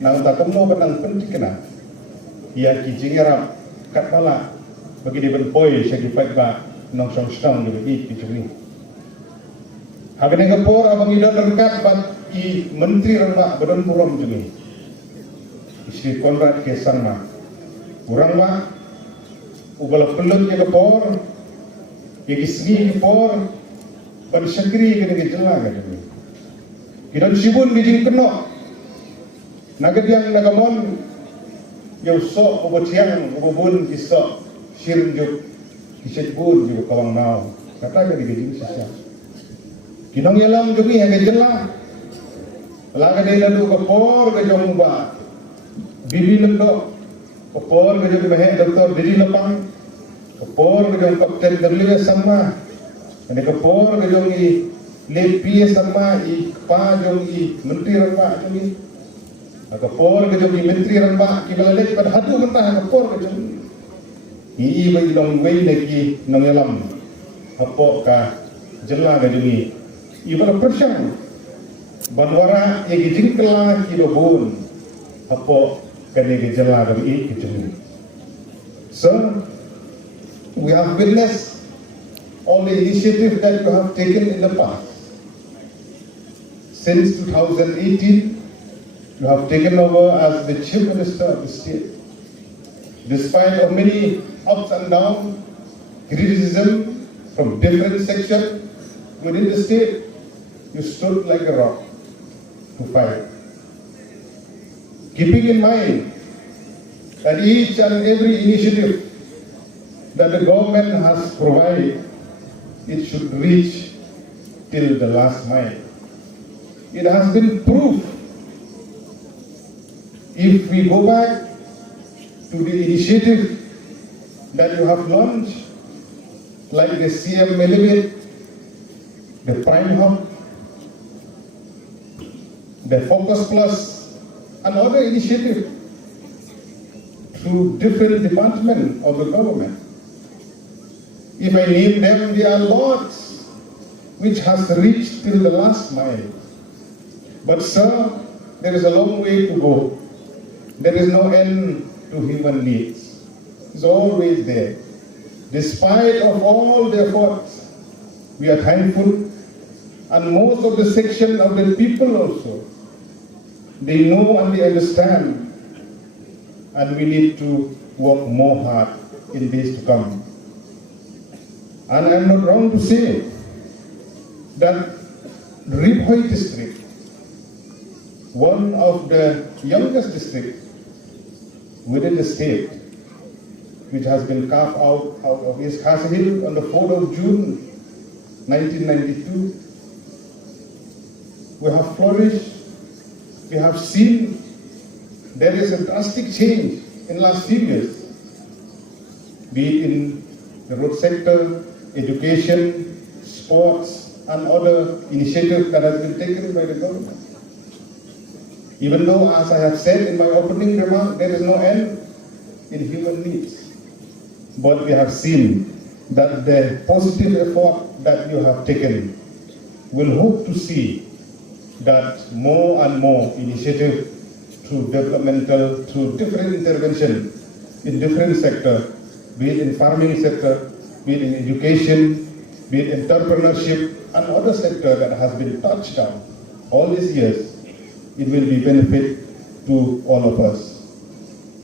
nang tatomno benang pentikna ia kijingerap katmala bagi di benpoi segi ba nong song stong di bagi kijini habene ngapor abang idon dekat bat i menteri ramba badan purom juni istri Conrad ke Sangma kurang ba ubala pelut ke ngapor yang isri ngapor ban syakri ke jela ga juni kidan sibun bijing keno nagadiang nagamon yung so ubatiang ububun iso sirnjuk kisit bun juga kawang nao kata ga digijing sisa kinong yalam jumi ga jela laga de ladu kapor ga jong ba bibi lendo kapor ga jong mehe doktor diri lapang kapor ga jong kapten derliwe Sangma ane kapor ga jong i lepi Sangma i pa jong i menteri ramba jong i kapor ga jong i menteri ramba ki balalek pada hatu mentah kapor ga jong i ba ilong wei ne ki nong yalam apo ka jela ga jong i ba persyang banwara yang jingkela kibabun apo kane gejala dari kijuni. So we have witnessed all the initiatives that you have taken in the past. Since 2018, you have taken over as the Chief Minister of the state. Despite of many ups and downs, criticism from different sections within the state, you stood like a rock to fight. Keeping in mind that each and every initiative that the government has provided, it should reach till the last mile. It has been proof. If we go back to the initiative that you have launched, like the Syiem Elevate, the Prime Hub, the Focus Plus, and other initiatives through different departments of the government. If I name them, there are lots which has reached till the last mile. But sir, there is a long way to go. There is no end to human needs. It's always there. Despite of all the efforts, we are thankful, and most of the section of the people also, they know and they understand, and we need to work more hard in days to come. And I am not wrong to say that Ïaroh district, one of the youngest districts within the state, which has been carved out of East Khasi Hill on the 4th of June 1992, we have flourished. We have seen there is a drastic change in the last few years, be it in the road sector, education, sports, and other initiatives that has been taken by the government. Even though, as I have said in my opening remark, there is no end in human needs. But we have seen that the positive effort that you have taken will hope to see that more and more initiative through developmental, through different intervention in different sectors, be it in farming sector, be it in education, be it entrepreneurship, and other sector that has been touched on all these years, it will be benefit to all of us.